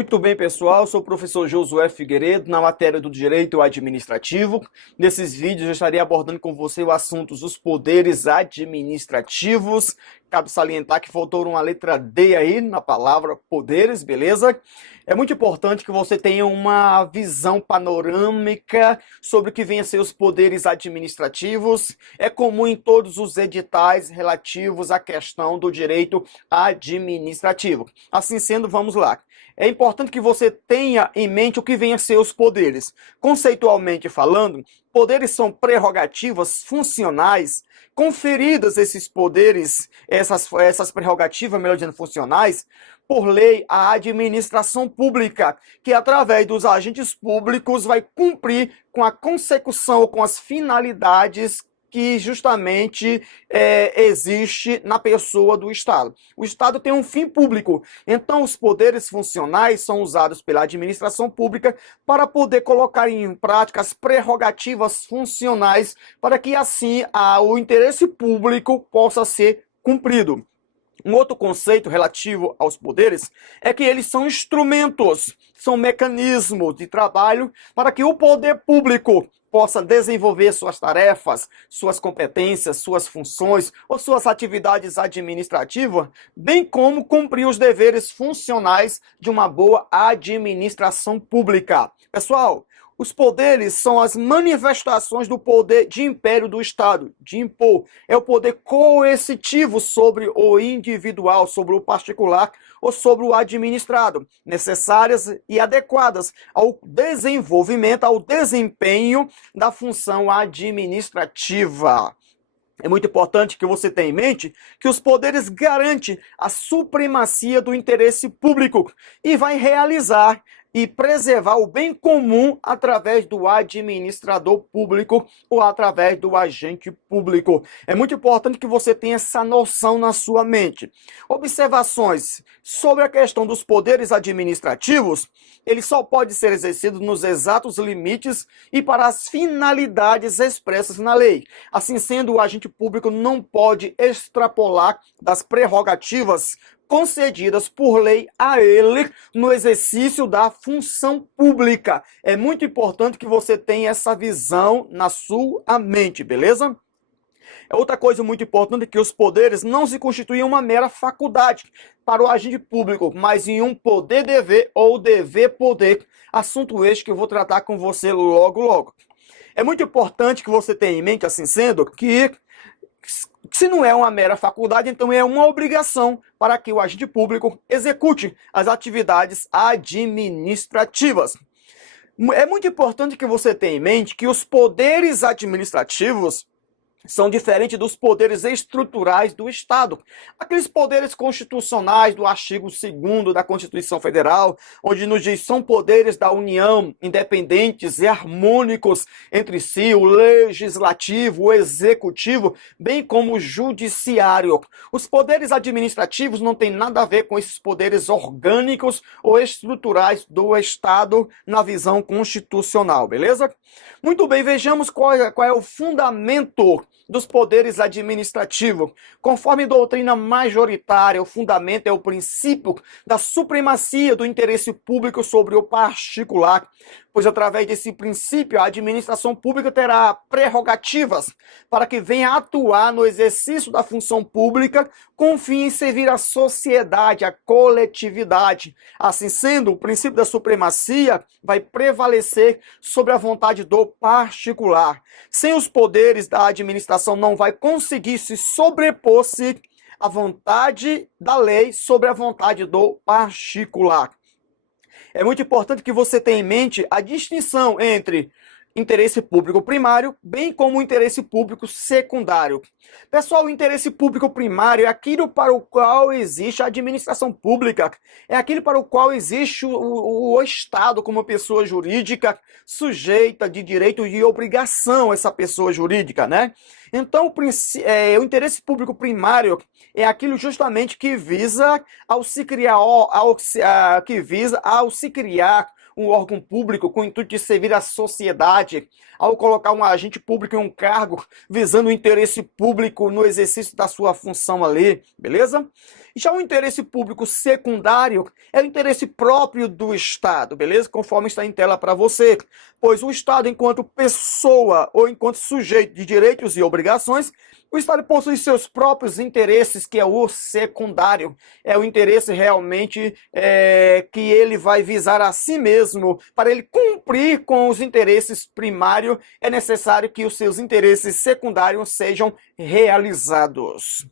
Muito bem, pessoal, sou o professor Josué Figueiredo, na matéria do Direito Administrativo. Nesses vídeos eu estarei abordando com você o assunto dos poderes administrativos. Cabe salientar que faltou uma letra D aí na palavra poderes, beleza? É muito importante que você tenha uma visão panorâmica sobre o que vem a ser os poderes administrativos. É comum em todos os editais relativos à questão do direito administrativo. Assim sendo, vamos lá. É importante que você tenha em mente o que vem a ser os poderes. Conceitualmente falando, poderes são prerrogativas funcionais conferidas esses poderes, essas prerrogativas, melhor dizendo, funcionais, por lei à administração pública, que através dos agentes públicos vai cumprir com a consecução ou com as finalidades que justamente existe na pessoa do Estado. O Estado tem um fim público, então os poderes funcionais são usados pela administração pública para poder colocar em prática as prerrogativas funcionais para que assim o interesse público possa ser cumprido. Um outro conceito relativo aos poderes é que eles são instrumentos, são mecanismos de trabalho para que o poder público possa desenvolver suas tarefas, suas competências, suas funções ou suas atividades administrativas, bem como cumprir os deveres funcionais de uma boa administração pública. Pessoal, os poderes são as manifestações do poder de império do Estado, de impor. É o poder coercitivo sobre o individual, sobre o particular ou sobre o administrado, necessárias e adequadas ao desenvolvimento, ao desempenho da função administrativa. É muito importante que você tenha em mente que os poderes garantem a supremacia do interesse público e vai realizar e preservar o bem comum através do administrador público ou através do agente público. É muito importante que você tenha essa noção na sua mente. Observações sobre a questão dos poderes administrativos: ele só pode ser exercido nos exatos limites e para as finalidades expressas na lei. Assim sendo, o agente público não pode extrapolar das prerrogativas concedidas por lei a ele no exercício da função pública. É muito importante que você tenha essa visão na sua mente, beleza? Outra coisa muito importante é que os poderes não se constituem uma mera faculdade para o agente público, mas em um poder-dever ou dever-poder. Assunto este que eu vou tratar com você logo. É muito importante que você tenha em mente, assim sendo, que se não é uma mera faculdade, então é uma obrigação para que o agente público execute as atividades administrativas. É muito importante que você tenha em mente que os poderes administrativos são diferentes dos poderes estruturais do Estado. Aqueles poderes constitucionais do artigo 2º da Constituição Federal, onde nos diz são poderes da União, independentes e harmônicos entre si, o legislativo, o executivo, bem como o judiciário. Os poderes administrativos não têm nada a ver com esses poderes orgânicos ou estruturais do Estado na visão constitucional, beleza? Muito bem, vejamos qual é o fundamento dos poderes administrativos. Conforme doutrina majoritária, o fundamento é o princípio da supremacia do interesse público sobre o particular, pois através desse princípio a administração pública terá prerrogativas para que venha atuar no exercício da função pública com o fim em servir a sociedade, a coletividade. Assim sendo, o princípio da supremacia vai prevalecer sobre a vontade do particular. Sem os poderes da administração não vai conseguir se sobrepor-se à vontade da lei sobre a vontade do particular. É muito importante que você tenha em mente a distinção entre interesse público primário, bem como o interesse público secundário. Pessoal, o interesse público primário é aquilo para o qual existe a administração pública, é aquilo para o qual existe o Estado como pessoa jurídica sujeita de direito e obrigação, essa pessoa jurídica, né? Então, o interesse público primário é aquilo justamente que visa ao se criar um órgão público com o intuito de servir à sociedade, ao colocar um agente público em um cargo visando o interesse público no exercício da sua função ali, beleza? Já o interesse público secundário é o interesse próprio do Estado, beleza? Conforme está em tela para você. Pois o Estado, enquanto pessoa ou enquanto sujeito de direitos e obrigações, o Estado possui seus próprios interesses, que é o secundário. É o interesse realmente que ele vai visar a si mesmo. Para ele cumprir com os interesses primários, é necessário que os seus interesses secundários sejam realizados.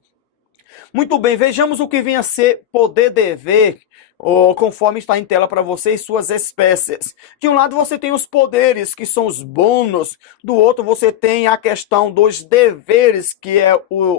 Muito bem, vejamos o que vem a ser poder-dever, ou conforme está em tela para vocês, suas espécies. De um lado você tem os poderes, que são os bônus. Do outro você tem a questão dos deveres, que é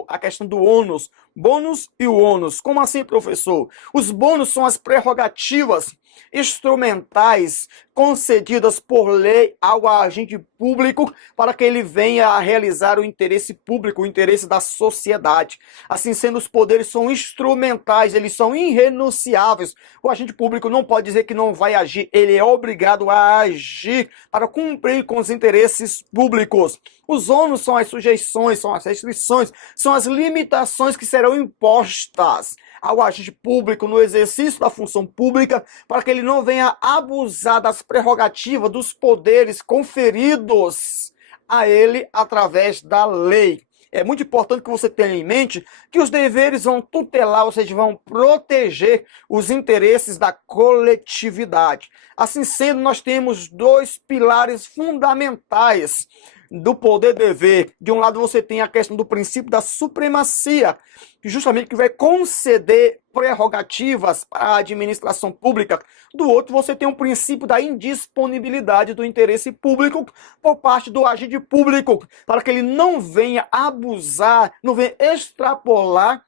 a questão do ônus. Bônus e o ônus. Como assim, professor? Os bônus são as prerrogativas instrumentais concedidas por lei ao agente público para que ele venha a realizar o interesse público, o interesse da sociedade. Assim sendo, os poderes são instrumentais, eles são irrenunciáveis. O agente público não pode dizer que não vai agir, ele é obrigado a agir para cumprir com os interesses públicos. Os ônus são as sujeições, são as restrições, são as limitações que serão impostas ao agente público no exercício da função pública para que ele não venha abusar das prerrogativas, dos poderes conferidos a ele através da lei. É muito importante que você tenha em mente que os deveres vão tutelar, ou seja, vão proteger os interesses da coletividade. Assim sendo, nós temos dois pilares fundamentais do poder-dever. De um lado você tem a questão do princípio da supremacia, que justamente vai conceder prerrogativas para a administração pública. Do outro você tem o princípio da indisponibilidade do interesse público por parte do agente público, para que ele não venha abusar, não venha extrapolar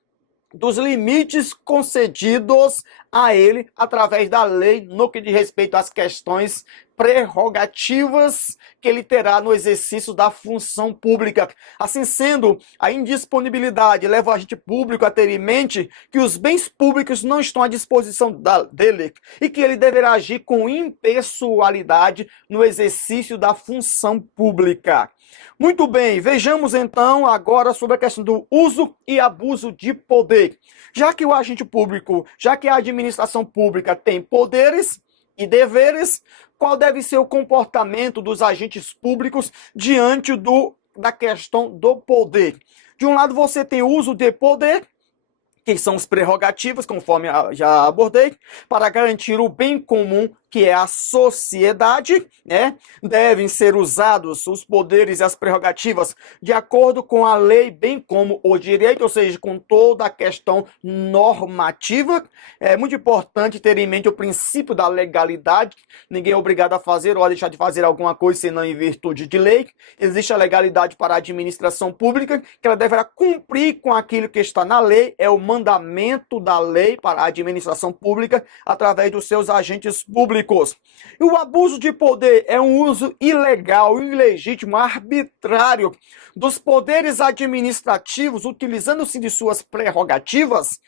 dos limites concedidos a ele através da lei no que diz respeito às questões prerrogativas que ele terá no exercício da função pública. Assim sendo, a indisponibilidade leva o agente público a ter em mente que os bens públicos não estão à disposição dele e que ele deverá agir com impessoalidade no exercício da função pública. Muito bem, vejamos então agora sobre a questão do uso e abuso de poder. Já que o agente público, já que a administração pública tem poderes e deveres, qual deve ser o comportamento dos agentes públicos diante da questão do poder? De um lado você tem o uso de poder, que são as prerrogativas, conforme já abordei, para garantir o bem comum, que é a sociedade, né? Devem ser usados os poderes e as prerrogativas de acordo com a lei, bem como o direito, ou seja, com toda a questão normativa. É muito importante ter em mente o princípio da legalidade. Ninguém é obrigado a fazer ou a deixar de fazer alguma coisa senão em virtude de lei. Existe a legalidade para a administração pública, que ela deverá cumprir com aquilo que está na lei, é o mandamento da lei para a administração pública através dos seus agentes públicos. E o abuso de poder é um uso ilegal, ilegítimo, arbitrário dos poderes administrativos, utilizando-se de suas prerrogativas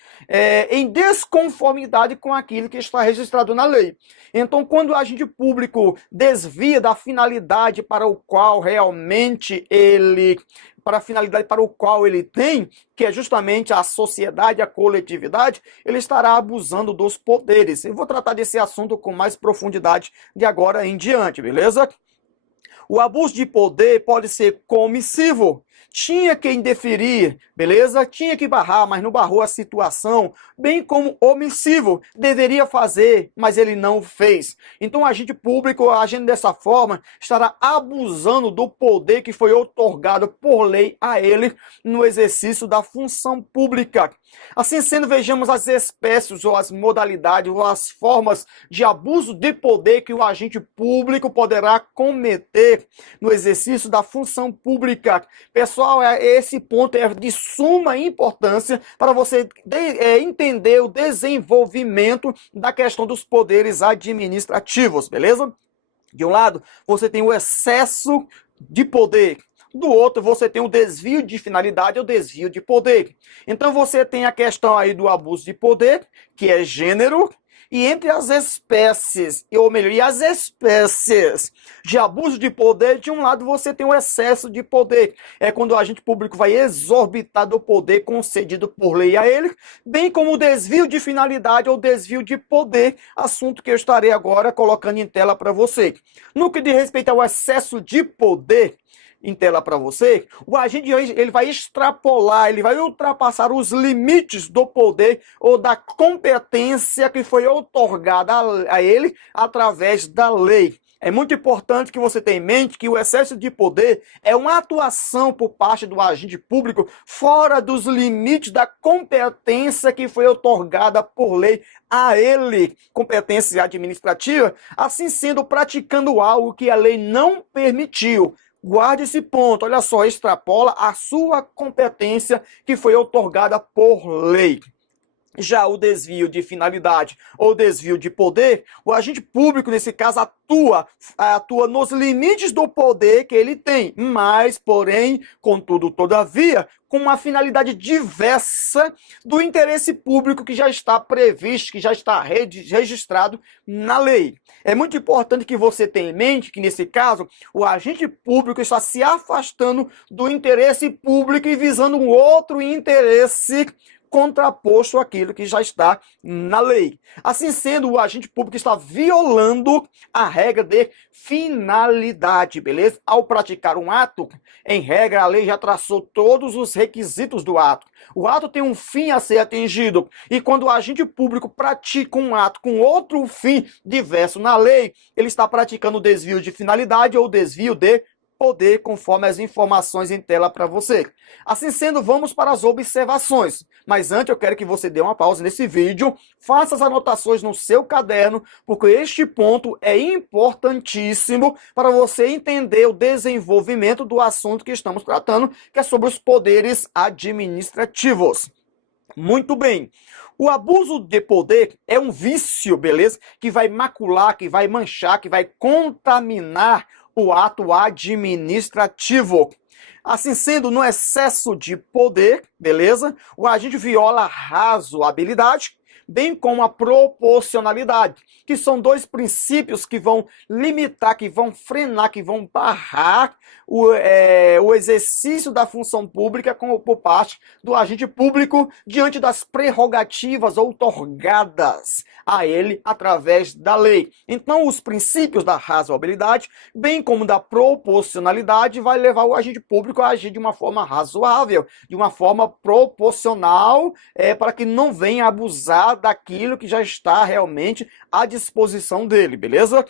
em desconformidade com aquilo que está registrado na lei. Então, quando o agente público desvia da finalidade para o qual realmente para a finalidade para o qual ele tem, que é justamente a sociedade, a coletividade, ele estará abusando dos poderes. Eu vou tratar desse assunto com mais profundidade de agora em diante, beleza? O abuso de poder pode ser comissivo. Tinha que indeferir, beleza? Tinha que barrar, mas não barrou a situação. Bem como omissivo, deveria fazer, mas ele não fez. Então o agente público, agindo dessa forma, estará abusando do poder que foi outorgado por lei a ele no exercício da função pública. Assim sendo, vejamos as espécies ou as modalidades ou as formas de abuso de poder que o agente público poderá cometer no exercício da função pública. Pessoal, esse ponto é de suma importância para você entender o desenvolvimento da questão dos poderes administrativos, beleza? De um lado, você tem o excesso de poder. Do outro, você tem o desvio de finalidade ou desvio de poder. Então, você tem a questão aí do abuso de poder, que é gênero, E entre as espécies, ou melhor, e as espécies de abuso de poder, de um lado você tem o excesso de poder. É quando o agente público vai exorbitar do poder concedido por lei a ele, bem como o desvio de finalidade ou desvio de poder, assunto que eu estarei agora colocando em tela para você. No que diz respeito ao excesso de poder, em tela para você, o agente ele vai extrapolar, ele vai ultrapassar os limites do poder ou da competência que foi outorgada a ele através da lei. É muito importante que você tenha em mente que o excesso de poder é uma atuação por parte do agente público fora dos limites da competência que foi outorgada por lei a ele, competência administrativa, assim sendo praticando algo que a lei não permitiu. Guarde esse ponto, olha só, extrapola a sua competência que foi outorgada por lei. Já o desvio de finalidade ou desvio de poder, o agente público, nesse caso, atua nos limites do poder que ele tem, mas, porém, contudo, todavia, com uma finalidade diversa do interesse público que já está previsto, que já está registrado na lei. É muito importante que você tenha em mente que, nesse caso, o agente público está se afastando do interesse público e visando um outro interesse contraposto àquilo que já está na lei. Assim sendo, o agente público está violando a regra de finalidade, beleza? Ao praticar um ato, em regra, a lei já traçou todos os requisitos do ato. O ato tem um fim a ser atingido, e quando o agente público pratica um ato com outro fim diverso na lei, ele está praticando desvio de finalidade ou desvio de poder, conforme as informações em tela para você. Assim sendo, vamos para as observações. Mas antes eu quero que você dê uma pausa nesse vídeo, faça as anotações no seu caderno, porque este ponto é importantíssimo para você entender o desenvolvimento do assunto que estamos tratando, que é sobre os poderes administrativos. Muito bem. O abuso de poder é um vício, beleza? Que vai macular, que vai manchar, que vai contaminar o ato administrativo. Assim sendo, no excesso de poder, beleza? O agente viola a razoabilidade, bem como a proporcionalidade, que são dois princípios que vão limitar, que vão frenar, que vão barrar o exercício da função pública por parte do agente público diante das prerrogativas outorgadas a ele através da lei. Então, os princípios da razoabilidade, bem como da proporcionalidade, vai levar o agente público a agir de uma forma razoável, de uma forma proporcional, para que não venha abusar daquilo que já está realmente à disposição dele, beleza?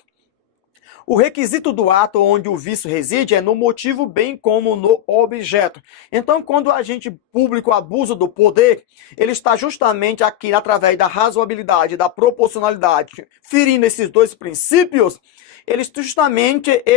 O requisito do ato onde o vício reside é no motivo bem como no objeto. Então, quando o agente público abusa do poder, ele está justamente aqui através da razoabilidade, da proporcionalidade, ferindo esses dois princípios, ele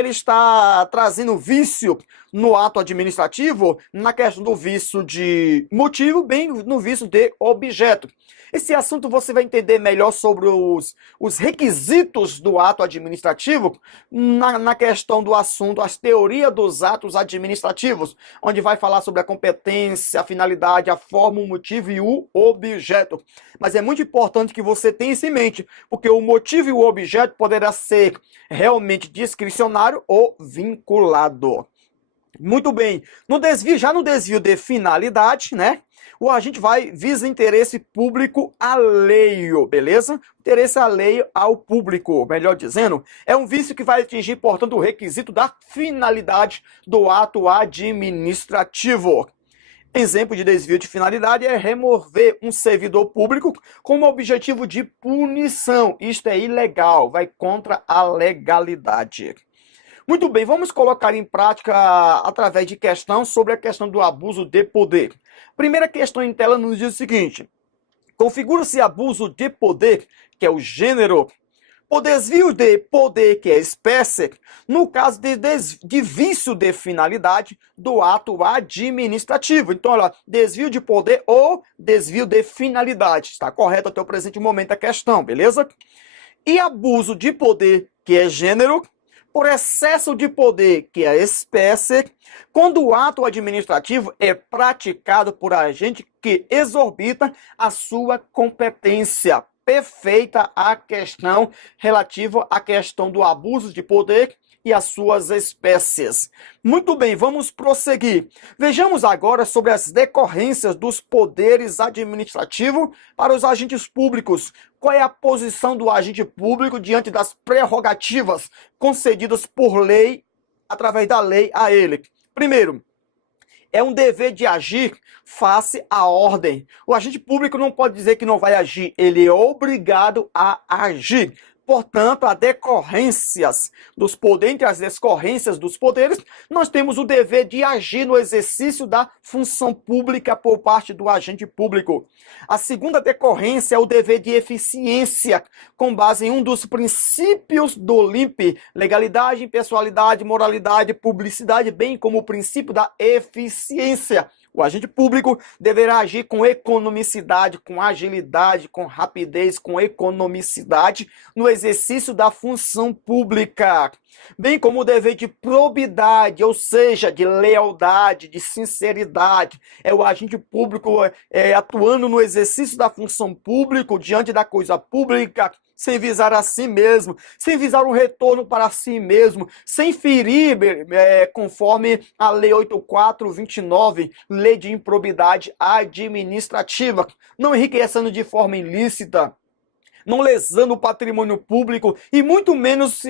está trazendo vício no ato administrativo, na questão do vício de motivo, bem no vício de objeto. Esse assunto você vai entender melhor sobre os requisitos do ato administrativo na questão do assunto, as teorias dos atos administrativos, onde vai falar sobre a competência, a finalidade, a forma, o motivo e o objeto. Mas é muito importante que você tenha isso em mente, porque o motivo e o objeto poderá ser realmente discricionário ou vinculado. Muito bem. Já no desvio de finalidade, né? O agente visa interesse público alheio, beleza? Interesse alheio ao público, melhor dizendo, é um vício que vai atingir, portanto, o requisito da finalidade do ato administrativo. Exemplo de desvio de finalidade é remover um servidor público com o objetivo de punição. Isto é ilegal, vai contra a legalidade. Muito bem, vamos colocar em prática através de questão sobre a questão do abuso de poder. Primeira questão em tela nos diz o seguinte: configura-se abuso de poder, que é o gênero, por desvio de poder, que é espécie, no caso de vício de finalidade do ato administrativo. Então, olha, desvio de poder ou desvio de finalidade. Está correto até o presente momento a questão, beleza? E abuso de poder, que é gênero, por excesso de poder, que é a espécie, quando o ato administrativo é praticado por agente que exorbita a sua competência. perfeita a questão relativa à questão do abuso de poder e as suas espécies. Muito bem, vamos prosseguir. Vejamos agora sobre as decorrências dos poderes administrativos para os agentes públicos. Qual é a posição do agente público diante das prerrogativas concedidas por lei, através da lei a ele? Primeiro, é um dever de agir face à ordem. O agente público não pode dizer que não vai agir, ele é obrigado a agir. Portanto, entre as decorrências dos poderes, nós temos o dever de agir no exercício da função pública por parte do agente público. A segunda decorrência é o dever de eficiência, com base em um dos princípios do LIMP: legalidade, impessoalidade, moralidade, publicidade, bem como o princípio da eficiência. O agente público deverá agir com economicidade, com agilidade, com rapidez, com economicidade no exercício da função pública, bem como o dever de probidade, ou seja, de lealdade, de sinceridade. É o agente público atuando no exercício da função pública, diante da coisa pública, sem visar a si mesmo, sem visar um retorno para si mesmo, sem ferir, conforme a Lei 8.429, Lei de Improbidade Administrativa, não enriquecendo de forma ilícita, não lesando o patrimônio público e muito menos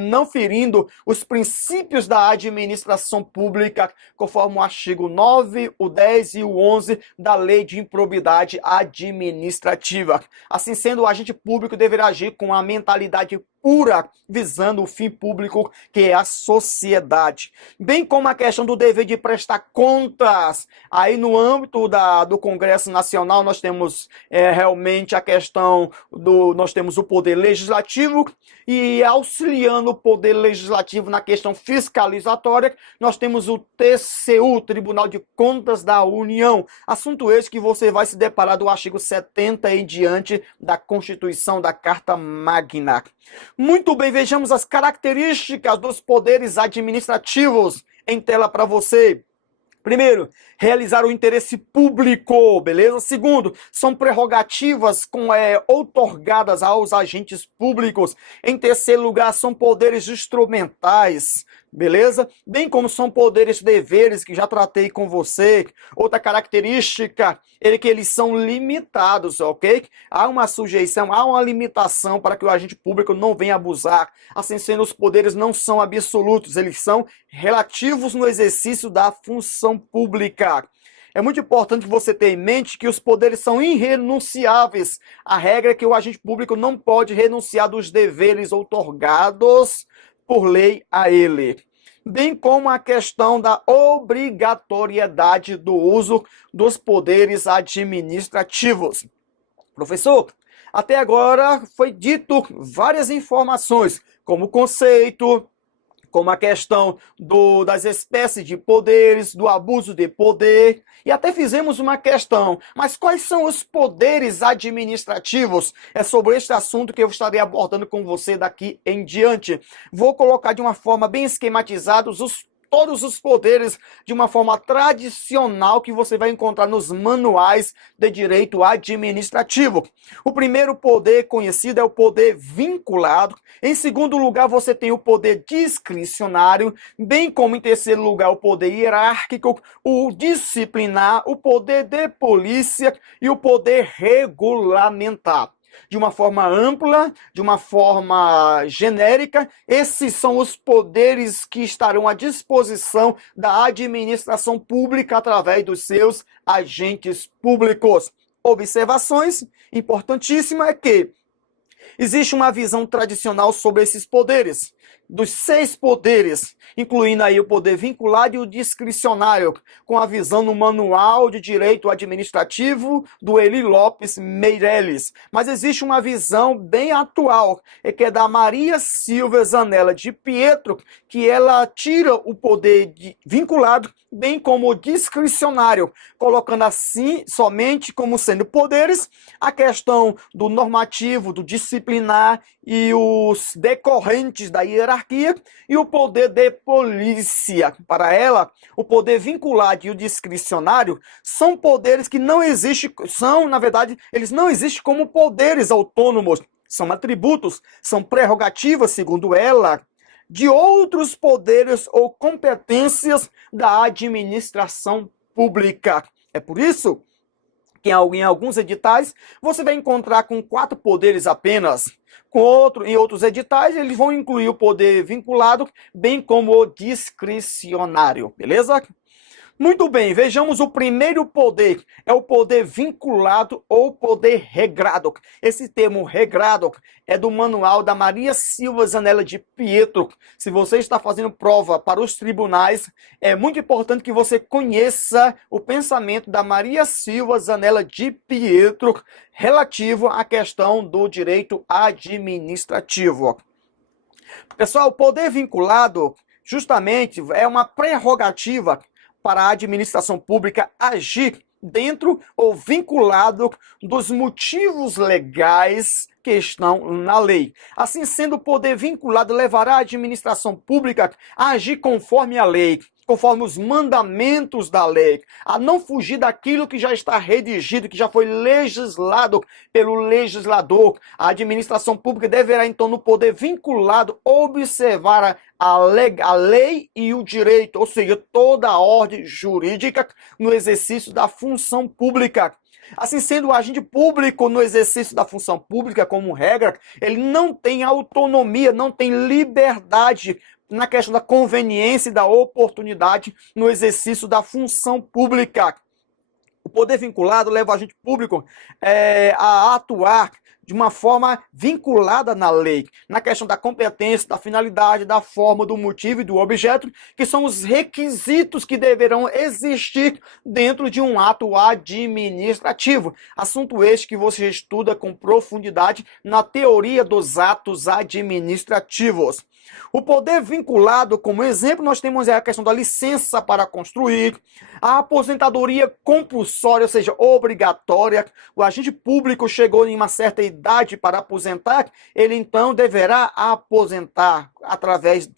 não ferindo os princípios da administração pública, conforme o artigo 9, o 10 e o 11 da Lei de Improbidade Administrativa. Assim sendo, o agente público deverá agir com a mentalidade pura, visando o fim público, que é a sociedade. Bem como a questão do dever de prestar contas. Aí no âmbito do Congresso Nacional nós temos realmente a questão nós temos o poder legislativo, e auxiliando o poder legislativo na questão fiscalizatória, nós temos o TCU, Tribunal de Contas da União. Assunto esse que você vai se deparar do artigo 70 em diante da Constituição, da Carta Magna. Muito bem, vejamos as características dos poderes administrativos em tela para você. Primeiro, realizar o interesse público, beleza? Segundo, são prerrogativas outorgadas aos agentes públicos. Em terceiro lugar, são poderes instrumentais, beleza? Bem como são poderes deveres, que já tratei com você. Outra característica é que eles são limitados, ok? Há uma sujeição, há uma limitação para que o agente público não venha abusar. Assim sendo, os poderes não são absolutos, eles são relativos no exercício da função pública. É muito importante você ter em mente que os poderes são irrenunciáveis. A regra é que o agente público não pode renunciar dos deveres outorgados por lei a ele, bem como a questão da obrigatoriedade do uso dos poderes administrativos. Professor, até agora foi dito várias informações, como conceito, como a questão das espécies de poderes, do abuso de poder, e até fizemos uma questão, mas quais são os poderes administrativos? É sobre este assunto que eu estarei abordando com você daqui em diante. Vou colocar de uma forma bem esquematizada todos os poderes de uma forma tradicional que você vai encontrar nos manuais de direito administrativo. O primeiro poder conhecido é o poder vinculado. Em segundo lugar, você tem o poder discricionário, bem como em terceiro lugar o poder hierárquico, o disciplinar, o poder de polícia e o poder regulamentar. De uma forma ampla, de uma forma genérica, esses são os poderes que estarão à disposição da administração pública através dos seus agentes públicos. Observações importantíssimas é que existe uma visão tradicional sobre esses poderes. Dos 6 poderes, incluindo aí o poder vinculado e o discricionário, com a visão no Manual de Direito Administrativo do Eli Lopes Meireles. Mas existe uma visão bem atual, que é da Maria Silvia Zanella de Pietro, que ela tira o poder vinculado, bem como o discricionário, colocando assim somente como sendo poderes a questão do normativo, do disciplinar e os decorrentes da hierarquia, e o poder de polícia. Para ela, o poder vinculado e o discricionário são poderes que não existem, na verdade, eles não existem como poderes autônomos, são atributos, são prerrogativas, segundo ela, de outros poderes ou competências da administração pública. É por isso que em alguns editais você vai encontrar com 4 poderes apenas. Em outros editais, eles vão incluir o poder vinculado, bem como o discricionário, beleza? Muito bem, vejamos o primeiro poder, é o poder vinculado ou poder regrado. Esse termo regrado é do manual da Maria Silva Zanella de Pietro. Se você está fazendo prova para os tribunais, é muito importante que você conheça o pensamento da Maria Silva Zanella de Pietro relativo à questão do direito administrativo. Pessoal, o poder vinculado justamente é uma prerrogativa para a administração pública agir dentro ou vinculado dos motivos legais que estão na lei. Assim sendo, o poder vinculado levará a administração pública a agir conforme a lei, conforme os mandamentos da lei, a não fugir daquilo que já está redigido, que já foi legislado pelo legislador. A administração pública deverá, então, no poder vinculado, observar a lei e o direito, ou seja, toda a ordem jurídica no exercício da função pública. Assim sendo, o agente público no exercício da função pública, como regra, ele não tem autonomia, não tem liberdade na questão da conveniência e da oportunidade no exercício da função pública. O poder vinculado leva o agente público a atuar de uma forma vinculada na lei, na questão da competência, da finalidade, da forma, do motivo e do objeto, que são os requisitos que deverão existir dentro de um ato administrativo. Assunto este que você estuda com profundidade na teoria dos atos administrativos. O poder vinculado, como exemplo, nós temos a questão da licença para construir, a aposentadoria compulsória, ou seja, obrigatória. O agente público chegou em uma certa idade para aposentar, ele então deverá aposentar através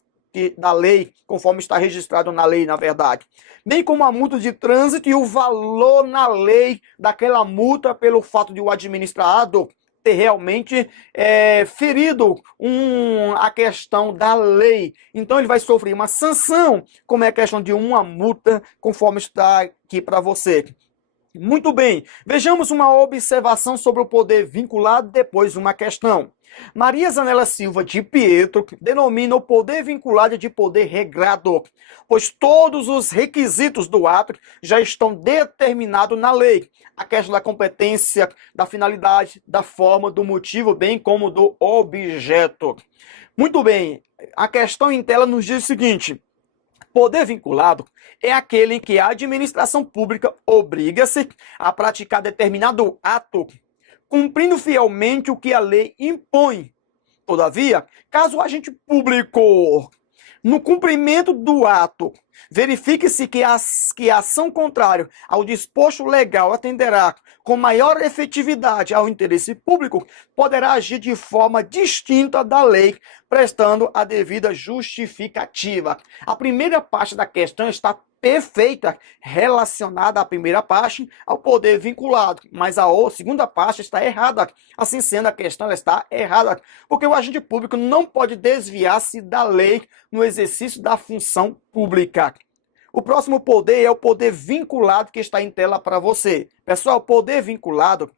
da lei, conforme está registrado na lei, na verdade. Bem como a multa de trânsito e o valor na lei daquela multa pelo fato de o administrado ter realmente ferido a questão da lei. Então ele vai sofrer uma sanção, como é a questão de uma multa, conforme está aqui para você. Muito bem, vejamos uma observação sobre o poder vinculado, depois uma questão. Maria Zanella Silva de Pietro denomina o poder vinculado de poder regrado, pois todos os requisitos do ato já estão determinados na lei. A questão da competência, da finalidade, da forma, do motivo, bem como do objeto. Muito bem, a questão em tela nos diz o seguinte: poder vinculado é aquele em que a administração pública obriga-se a praticar determinado ato, cumprindo fielmente o que a lei impõe. Todavia, caso o agente público, no cumprimento do ato, verifique-se que a ação contrária ao disposto legal atenderá com maior efetividade ao interesse público, poderá agir de forma distinta da lei, prestando a devida justificativa. A primeira parte da questão está perfeita, relacionada à primeira parte ao poder vinculado, mas a segunda parte está errada. Assim sendo, a questão está errada, porque o agente público não pode desviar-se da lei no exercício da função pública. O próximo poder é o poder vinculado, que está em tela para você. Pessoal, o poder vinculado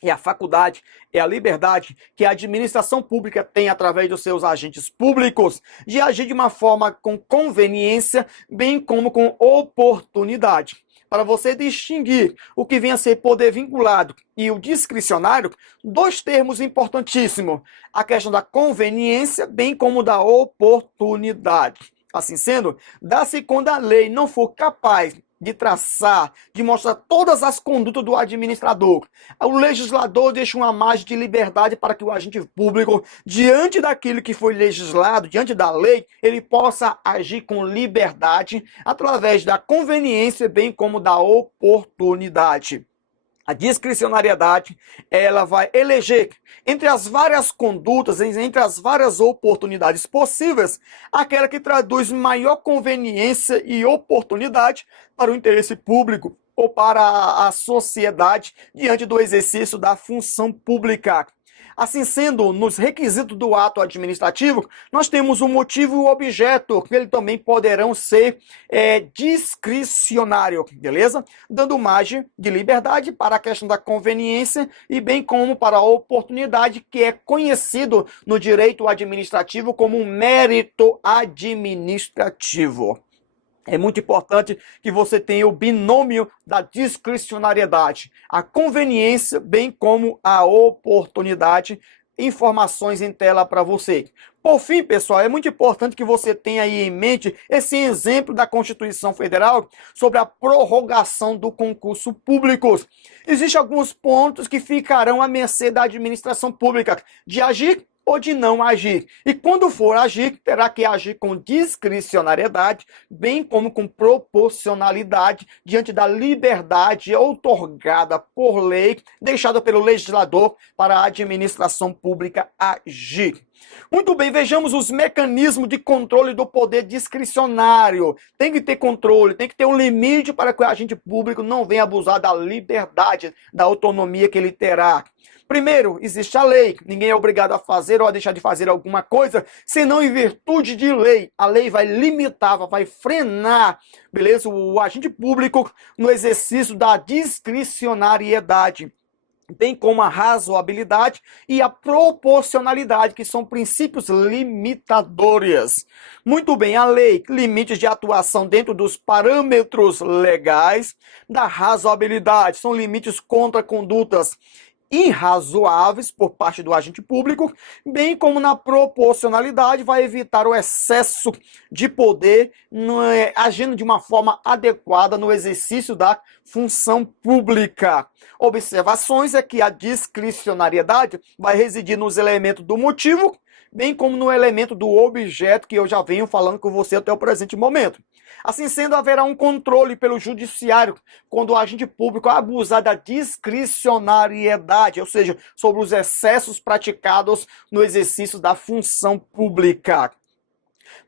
é a faculdade, é a liberdade que a administração pública tem através dos seus agentes públicos de agir de uma forma com conveniência, bem como com oportunidade. Para você distinguir o que vem a ser poder vinculado e o discricionário, 2 termos importantíssimos: a questão da conveniência, bem como da oportunidade. Assim sendo, dá-se quando a lei não for capaz de traçar, de mostrar todas as condutas do administrador. O legislador deixa uma margem de liberdade para que o agente público, diante daquilo que foi legislado, diante da lei, ele possa agir com liberdade através da conveniência, bem como da oportunidade. A discricionariedade, ela vai eleger entre as várias condutas, entre as várias oportunidades possíveis, aquela que traduz maior conveniência e oportunidade para o interesse público ou para a sociedade diante do exercício da função pública. Assim sendo, nos requisitos do ato administrativo, nós temos o motivo e o objeto, que eles também poderão ser discricionário, beleza? Dando margem de liberdade para a questão da conveniência e bem como para a oportunidade, que é conhecido no direito administrativo como um mérito administrativo. É muito importante que você tenha o binômio da discricionariedade, a conveniência, bem como a oportunidade. Informações em tela para você. Por fim, pessoal, é muito importante que você tenha aí em mente esse exemplo da Constituição Federal sobre a prorrogação do concurso público. Existem alguns pontos que ficarão à mercê da administração pública de agir ou de não agir. E quando for agir, terá que agir com discricionariedade, bem como com proporcionalidade, diante da liberdade outorgada por lei, deixada pelo legislador para a administração pública agir. Muito bem, vejamos os mecanismos de controle do poder discricionário. Tem que ter controle, tem que ter um limite para que o agente público não venha abusar da liberdade, da autonomia que ele terá. Primeiro, existe a lei. Ninguém é obrigado a fazer ou a deixar de fazer alguma coisa, senão em virtude de lei. A lei vai limitar, vai frenar, beleza? O agente público no exercício da discricionariedade, bem como a razoabilidade e a proporcionalidade, que são princípios limitadores. Muito bem, a lei, limites de atuação dentro dos parâmetros legais, da razoabilidade, são limites contra condutas irrazoáveis por parte do agente público, bem como na proporcionalidade, vai evitar o excesso de poder, agindo de uma forma adequada no exercício da função pública. Observações é que a discricionariedade vai residir nos elementos do motivo, bem como no elemento do objeto, que eu já venho falando com você até o presente momento. Assim sendo, haverá um controle pelo judiciário quando o agente público abusar da discricionariedade, ou seja, sobre os excessos praticados no exercício da função pública.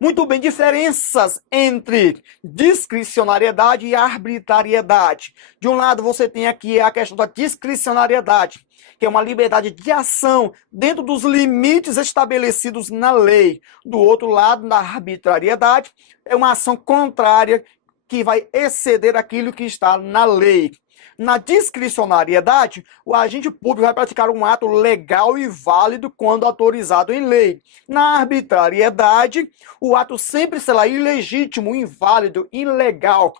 Muito bem, diferenças entre discricionariedade e arbitrariedade. De um lado, você tem aqui a questão da discricionariedade, que é uma liberdade de ação dentro dos limites estabelecidos na lei. Do outro lado, na arbitrariedade, é uma ação contrária que vai exceder aquilo que está na lei. Na discricionariedade, o agente público vai praticar um ato legal e válido quando autorizado em lei. Na arbitrariedade, o ato sempre será ilegítimo, inválido, ilegal,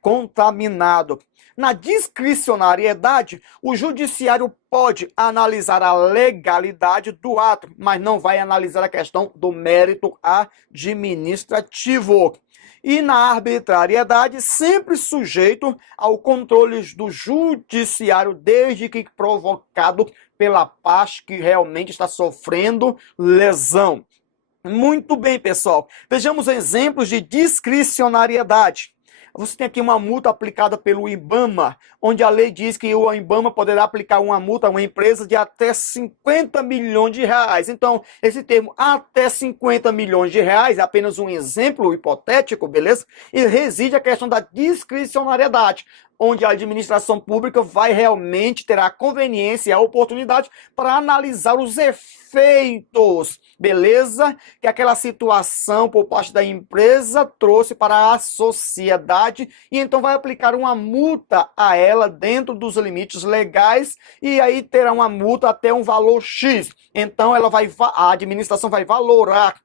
contaminado. Na discricionariedade, o judiciário pode analisar a legalidade do ato, mas não vai analisar a questão do mérito administrativo. E na arbitrariedade, sempre sujeito ao controle do judiciário, desde que provocado pela parte que realmente está sofrendo lesão. Muito bem, pessoal. Vejamos exemplos de discricionariedade. Você tem aqui uma multa aplicada pelo IBAMA, onde a lei diz que o IBAMA poderá aplicar uma multa a uma empresa de até 50 milhões de reais. Então, esse termo até 50 milhões de reais é apenas um exemplo hipotético, beleza? E reside a questão da discricionariedade, onde a administração pública vai realmente ter a conveniência e a oportunidade para analisar os efeitos, beleza? Que aquela situação por parte da empresa trouxe para a sociedade e então vai aplicar uma multa a ela dentro dos limites legais e aí terá uma multa até um valor X. Então a administração vai valorar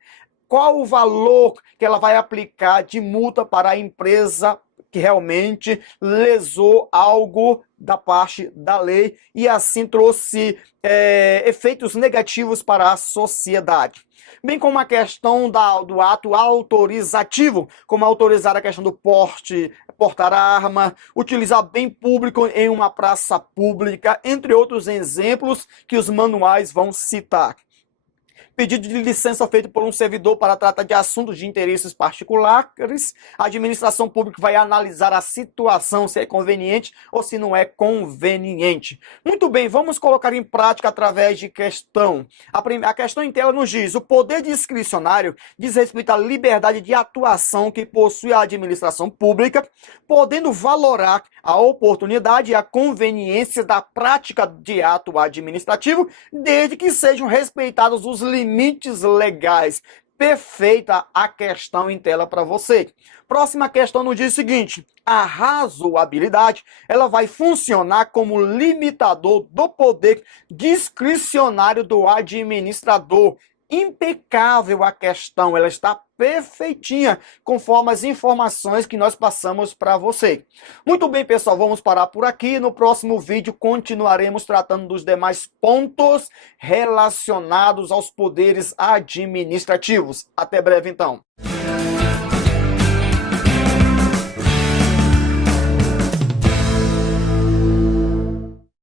qual o valor que ela vai aplicar de multa para a empresa que realmente lesou algo da parte da lei e assim trouxe efeitos negativos para a sociedade. Bem como a questão do ato autorizativo, como autorizar a questão do porte, portar arma, utilizar bem público em uma praça pública, entre outros exemplos que os manuais vão citar. pedido de licença feito por um servidor para tratar de assuntos de interesses particulares, a administração pública vai analisar a situação, se é conveniente ou se não é conveniente. Muito bem, vamos colocar em prática através de questão. A questão em tela nos diz: o poder discricionário diz respeito à liberdade de atuação que possui a administração pública, podendo valorar a oportunidade e a conveniência da prática de ato administrativo, desde que sejam respeitados os limites legais. Perfeita a questão em tela para você. Próxima questão nos diz o seguinte: a razoabilidade ela vai funcionar como limitador do poder discricionário do administrador. Impecável a questão, ela está perfeitinha, conforme as informações que nós passamos para você. Muito bem, pessoal, vamos parar por aqui. No próximo vídeo continuaremos tratando dos demais pontos relacionados aos poderes administrativos. Até breve, então.